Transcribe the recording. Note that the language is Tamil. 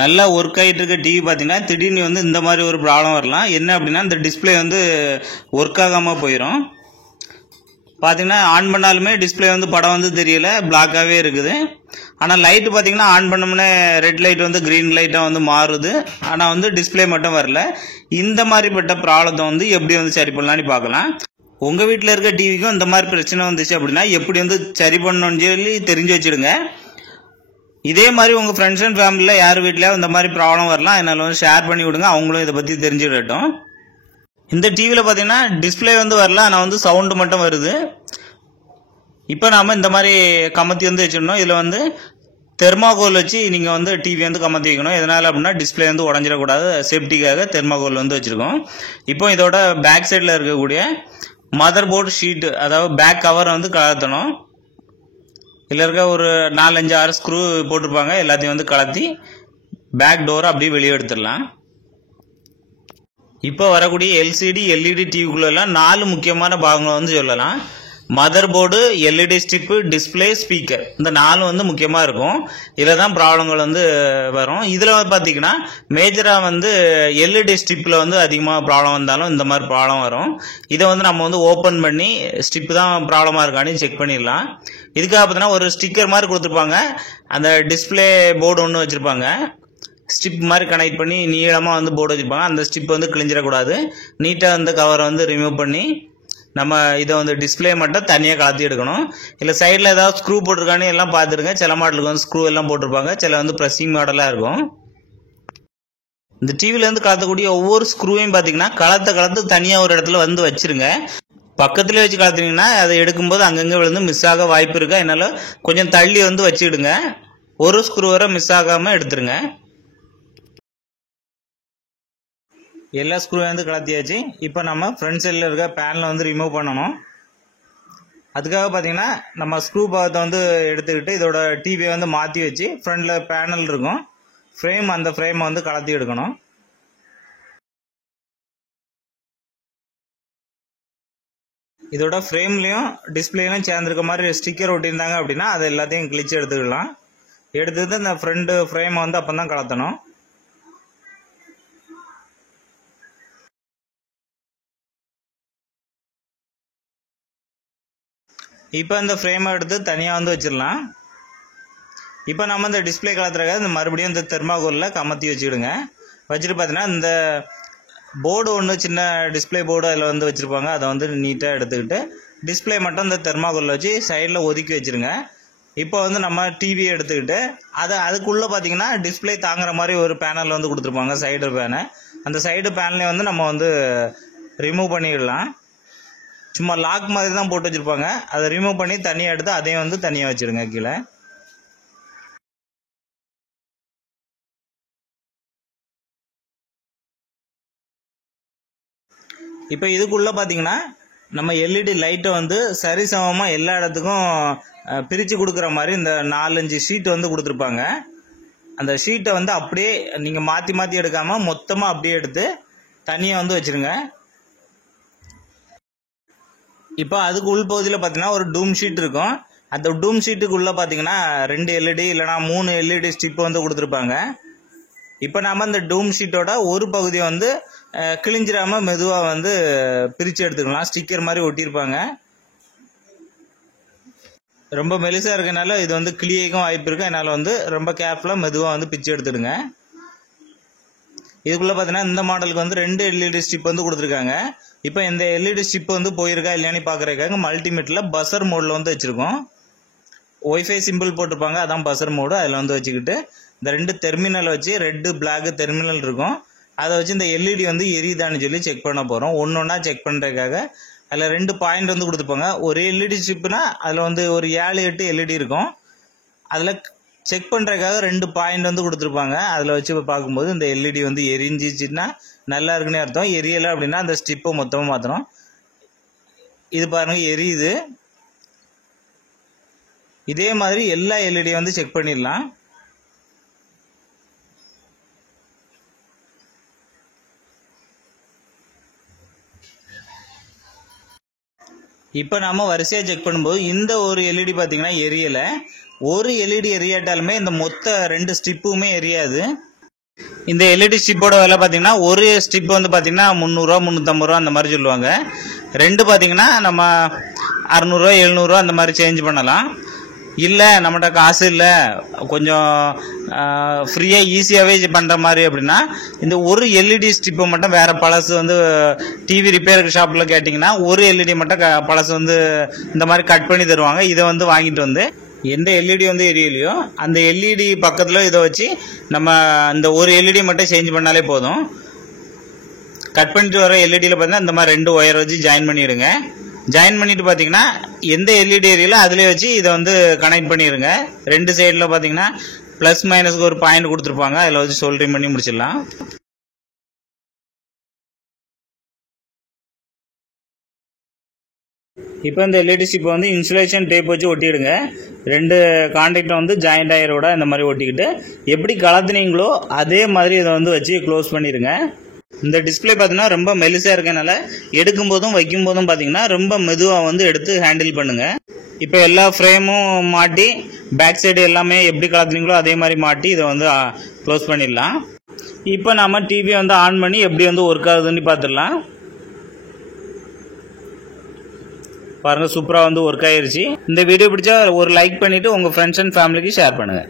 நல்லா ஒர்க் ஆகிட்டு இருக்க டிவி பார்த்தீங்கன்னா திடீர்னு வந்து இந்த மாதிரி ஒரு ப்ராப்ளம் வரலாம். என்ன அப்படின்னா இந்த டிஸ்பிளே வந்து ஒர்க் ஆகாமல் போயிடும். பார்த்தீங்கன்னா ஆன் பண்ணாலுமே டிஸ்பிளே வந்து படம் வந்து தெரியல, பிளாக்காகவே இருக்குது. ஆனால் லைட்டு பார்த்தீங்கன்னா ஆன் பண்ணோம்னே ரெட் லைட் வந்து க்ரீன் லைட்டாக வந்து மாறுது. ஆனால் வந்து டிஸ்பிளே மட்டும் வரல. இந்த மாதிரிப்பட்ட ப்ராப்ளத்தை வந்து எப்படி வந்து சரி பண்ணலான்னு பார்க்கலாம். உங்கள் வீட்டில் இருக்க டிவிக்கும் இந்த மாதிரி பிரச்சனை வந்துச்சு அப்படின்னா எப்படி வந்து சரி பண்ணணும்னு சொல்லி தெரிஞ்சு வச்சுடுங்க. இதே மாதிரி உங்கள் ஃப்ரெண்ட்ஸ் அண்ட் ஃபேமிலியில் யார் வீட்டில் இந்த மாதிரி ப்ராப்ளம் வரலாம், அதனால வந்து ஷேர் பண்ணி விடுங்க, அவங்களும் இதை பற்றி தெரிஞ்சுக்கிட்டோம். இந்த டிவியில் பார்த்தீங்கன்னா டிஸ்பிளே வந்து வரல, ஆனால் வந்து சவுண்டு மட்டும் வருது. இப்போ நாம் இந்த மாதிரி கமத்தி வந்து வச்சிடணும். இதில் வந்து தெர்மாகோல் வச்சு நீங்கள் வந்து டிவி வந்து கமத்தி வைக்கணும். எதனால் அப்படின்னா டிஸ்பிளே வந்து உடஞ்சிடக்கூடாது, சேஃப்டிக்காக தெர்மாகோல் வந்து வச்சுருக்கோம். இப்போ இதோட பேக் சைடில் இருக்கக்கூடிய மதர் போர்டு ஷீட்டு, அதாவது பேக் கவரை வந்து கலத்தணும். இதில் இருக்க ஒரு 4-5-6 ஸ்க்ரூ போட்டிருப்பாங்க, எல்லாத்தையும் வந்து கலத்தி பேக் டோரை அப்படியே வெளியே எடுத்துடலாம். இப்போ வரக்கூடிய எல்சிடி எல்இடி டிவிக்குள்ளெல்லாம் 4 முக்கியமான பாகங்களை வந்து சொல்லலாம். Motherboard, LED strip, display, speaker, இந்த 4 வந்து முக்கியமாக இருக்கும். இதில் தான் ப்ராப்ளங்கள் வந்து வரும். இதில் பார்த்தீங்கன்னா மேஜராக வந்து எல்இடி ஸ்டிப்பில் வந்து அதிகமாக ப்ராப்ளம் வந்தாலும் இந்த மாதிரி ப்ராப்ளம் வரும். இதை வந்து நம்ம வந்து ஓப்பன் பண்ணி ஸ்டிப்பு தான் ப்ராப்ளமாக இருக்கான்னு செக் பண்ணிடலாம். இதுக்காக பார்த்தீங்கன்னா ஒரு ஸ்டிக்கர் மாதிரி கொடுத்துருப்பாங்க. அந்த டிஸ்பிளே போர்டு ஒன்று வச்சுருப்பாங்க, ஸ்டிப் மாதிரி கனெக்ட் பண்ணி நீளமாக வந்து போர்டு வச்சுருப்பாங்க. அந்த ஸ்டிப் வந்து கிழிஞ்சிடக்கூடாது. நீட்டாக வந்து கவரை வந்து ரிமூவ் பண்ணி நம்ம இதை வந்து டிஸ்பிளே மட்டும் தனியாக கலத்தி எடுக்கணும். இல்லை சைடில் ஏதாவது ஸ்க்ரூ போட்டிருக்கான்னு எல்லாம் பார்த்துருங்க. சில மாடலுக்கு வந்து ஸ்க்ரூ எல்லாம் போட்டிருப்பாங்க, சில வந்து ப்ரெஸ்ஸிங் மாடலாக இருக்கும். இந்த டிவிலேருந்து கலத்தக்கூடிய ஒவ்வொரு ஸ்க்ரூவையும் பார்த்தீங்கன்னா கலத்து தனியாக ஒரு இடத்துல வந்து வச்சுருங்க. பக்கத்துலேயே வச்சு கலத்துனீங்கன்னா அதை எடுக்கும்போது அங்கங்கே விழுந்து மிஸ் ஆக வாய்ப்பு இருக்குது. அதனால கொஞ்சம் தள்ளி வந்து வச்சுக்கிடுங்க. ஒரு ஸ்க்ரூ வரை மிஸ் ஆகாமல் எடுத்துருங்க. எல்லா ஸ்க்ரூவை வந்து கலத்தியாச்சு. இப்போ நம்ம ஃப்ரண்ட் சைடில் இருக்க பேனலை வந்து ரிமூவ் பண்ணணும். அதுக்காக பார்த்தீங்கன்னா நம்ம ஸ்க்ரூ பாகத்தை வந்து எடுத்துக்கிட்டு இதோட டிவியை வந்து மாற்றி வச்சு ஃப்ரண்டில் பேனல் இருக்கும் ஃப்ரேம், அந்த ஃப்ரேமை வந்து கலத்தி எடுக்கணும். இதோட ஃப்ரேம்லேயும் டிஸ்பிளேலையும் சேர்ந்துருக்க மாதிரி ஸ்டிக்கர் ஒட்டியிருந்தாங்க அப்படின்னா அதை எல்லாத்தையும் கிழிச்சு எடுத்துக்கலாம். எடுத்துட்டு இந்த ஃப்ரண்ட் ஃப்ரேமை வந்து அப்போ தான் கலத்தணும். இப்போ இந்த ஃப்ரேமை எடுத்து தனியாக வந்து வச்சிடலாம். இப்போ நம்ம இந்த டிஸ்பிளே கலத்துறதுக்காக இந்த மறுபடியும் இந்த தெர்மாகோலில் கமத்தி வச்சுக்கிடுங்க. வச்சுட்டு பார்த்தீங்கன்னா இந்த போர்டு ஒன்று சின்ன டிஸ்பிளே போர்டு அதில் வந்து வச்சுருப்பாங்க, அதை வந்து நீட்டாக எடுத்துக்கிட்டு டிஸ்பிளே மட்டும் இந்த தெர்மாகோலில் வச்சு சைடில் ஒதுக்கி வச்சுருங்க. இப்போ வந்து நம்ம டிவியை எடுத்துக்கிட்டு அதுக்குள்ளே பார்த்தீங்கன்னா டிஸ்பிளே தாங்குற மாதிரி ஒரு பேனல் வந்து கொடுத்துருப்பாங்க, சைடு பேனல். அந்த சைடு பேனலை வந்து நம்ம வந்து ரிமூவ் பண்ணிடலாம். சும்மா லாக் மாதிரி தான் போட்டு வச்சுருப்பாங்க, அதை ரிமூவ் பண்ணி தனியாக எடுத்து அதையும் வந்து தனியாக வச்சுருங்க கீழே. இப்போ இதுக்குள்ளே பார்த்தீங்கன்னா நம்ம எல்இடி லைட்டை வந்து சரிசமமாக எல்லா இடத்துக்கும் பிரித்து கொடுக்குற மாதிரி இந்த 4-5 ஷீட் வந்து கொடுத்துருப்பாங்க. அந்த ஷீட்டை வந்து அப்படியே நீங்கள் மாற்றி மாற்றி எடுக்காமல் மொத்தமாக அப்படியே எடுத்து தனியாக வந்து வச்சுருங்க. இப்போ அதுக்கு உள்பகுதியில் பார்த்தீங்கன்னா ஒரு டூம் ஷீட் இருக்கும். அந்த டூம் ஷீட்டுக்குள்ளே பார்த்தீங்கன்னா 2 எல்இடி இல்லைனா 3 எல்இடி ஸ்டிப் வந்து கொடுத்துருப்பாங்க. இப்போ நாம் இந்த டூம் ஷீட்டோட ஒரு பகுதியை வந்து கிழிஞ்சிடாமல் மெதுவாக வந்து பிரித்து எடுத்துக்கலாம். ஸ்டிக்கர் மாதிரி ஒட்டியிருப்பாங்க. ரொம்ப மெலிசாக இருக்கனால இது வந்து கிளியக்கும் வாய்ப்பு இருக்குது. அதனால் வந்து ரொம்ப கேர்ஃபுல்லாக மெதுவாக வந்து பிரித்து எடுத்துடுங்க. இதுக்குள்ளே பார்த்தீங்கன்னா இந்த மாடலுக்கு வந்து 2 எல்இடி ஸ்டிப் வந்து கொடுத்துருக்காங்க. இப்போ இந்த எல்இடி ஸ்டிப் வந்து போயிருக்கா இல்லையான்னு பார்க்குறதுக்காக மல்டிமீட்டரில் பஸர் மோடில் வந்து வச்சுருக்கோம். ஒய்ஃபை சிம்பிள் போட்டிருப்பாங்க, அதான் பஸர் மோடு. அதில் வந்து வச்சுக்கிட்டு இந்த 2 டெர்மினல் வச்சு ரெட்டு பிளாக் டெர்மினல் இருக்கும், அதை வச்சு இந்த எல்இடி வந்து எரியுதான்னு சொல்லி செக் பண்ண போகிறோம். ஒன்றா செக் பண்ணுறதுக்காக அதில் 2 பாயிண்ட் வந்து கொடுத்துருப்பாங்க. ஒரு எல்இடி ஸ்டிப்புனா அதில் வந்து ஒரு 7-8 எல்இடி இருக்கும். அதில் செக் பண்ணுறதுக்காக 2 பாயிண்ட் வந்து கொடுத்துருப்பாங்க. அதில் வச்சு பார்க்கும்போது இந்த எல்இடி வந்து எரிஞ்சிச்சுன்னா நல்லா இருக்குன்னு அர்த்தம். எரியலை அப்படின்னா அந்த ஸ்டிப்பை மொத்தமாக மாற்றணும். இது பாருங்கள் எரியுது. இதே மாதிரி எல்லா எல்இடியும் வந்து செக் பண்ணிடலாம். இப்போ நம்ம வரிசையாக செக் பண்ணும்போது இந்த ஒரு எல்இடி பார்த்தீங்கன்னா எரியலை. ஒரு எல்இடி எரியாட்டாலுமே இந்த மொத்த 2 ஸ்டிப்புமே எரியாது. இந்த எல்இடி ஸ்ட்ரிப்போட விலை பார்த்தீங்கன்னா ஒரு ஸ்ட்ரிப் வந்து பார்த்தீங்கன்னா 300 350 ரூபா அந்த மாதிரி சொல்லுவாங்க. 2 பார்த்தீங்கன்னா நம்ம 600 700 அந்த மாதிரி சேஞ்ச் பண்ணலாம். இல்லை நம்மகிட்ட காசு இல்லை, கொஞ்சம் ஃப்ரீயாக ஈஸியாகவே பண்ணுற மாதிரி அப்படின்னா இந்த ஒரு எல்இடி ஸ்ட்ரிப்பை மட்டும் வேறு பழசு வந்து டிவி ரிப்பேருக்கு ஷாப்பில் கேட்டிங்கன்னா ஒரு எல்இடி மட்டும் பழசு வந்து இந்த மாதிரி கட் பண்ணி தருவாங்க. இதை வந்து வாங்கிட்டு வந்து எந்த எல்இடி வந்து எரியலையோ அந்த எல்இடி பக்கத்தில் இதை வச்சு நம்ம இந்த ஒரு எல்இடி மட்டும் சேஞ்ச் பண்ணாலே போதும். கட் பண்ணிட்டு வர எல்இடியில் பார்த்தீங்கன்னா இந்த மாதிரி 2 ஒயர் வச்சு ஜாயின் பண்ணிவிடுங்க. ஜாயின் பண்ணிட்டு பார்த்தீங்கன்னா எந்த எல்இடி ஏரியால அதிலே வச்சு இதை வந்து கனெக்ட் பண்ணிடுங்க. 2 சைடில் பார்த்தீங்கன்னா ப்ளஸ் மைனஸ்க்கு ஒரு பாயிண்ட் கொடுத்துருப்பாங்க, அதில் வச்சு சோல்டரிங் பண்ணி முடிச்சிடலாம். இப்போ இந்த எல்இடி ஸ்ட்ரிப்பை வந்து இன்சுலேஷன் டேப் வச்சு ஒட்டிடுங்க. 2 கான்டாக்டை வந்து ஜாயிண்ட் ஆயரோட இந்த மாதிரி ஒட்டிக்கிட்டு எப்படி கலத்துனீங்களோ அதே மாதிரி இதை வந்து வச்சு க்ளோஸ் பண்ணிடுங்க. இந்த டிஸ்பிளே பார்த்தீங்கன்னா ரொம்ப மெலிசாக இருக்கனால எடுக்கும் போதும் வைக்கும் போதும் பார்த்தீங்கன்னா ரொம்ப மெதுவாக வந்து எடுத்து ஹேண்டில் பண்ணுங்க. இப்போ எல்லா ஃப்ரேமும் மாட்டி பேக் சைடு எல்லாமே எப்படி கலத்துனீங்களோ அதே மாதிரி மாட்டி இதை வந்து க்ளோஸ் பண்ணிடலாம். இப்போ நம்ம டிவியை வந்து ஆன் பண்ணி எப்படி வந்து ஒர்க் ஆகுதுன்னு பார்த்துடலாம். பாருங்கள், சூப்பராக வந்து ஒர்க் ஆகிருச்சு. இந்த வீடியோ பிடிச்சா ஒரு லைக் பண்ணிவிட்டு உங்கள் ஃப்ரெண்ட்ஸ் அண்ட் ஃபேமிலிக்கு ஷேர் பண்ணுங்கள்.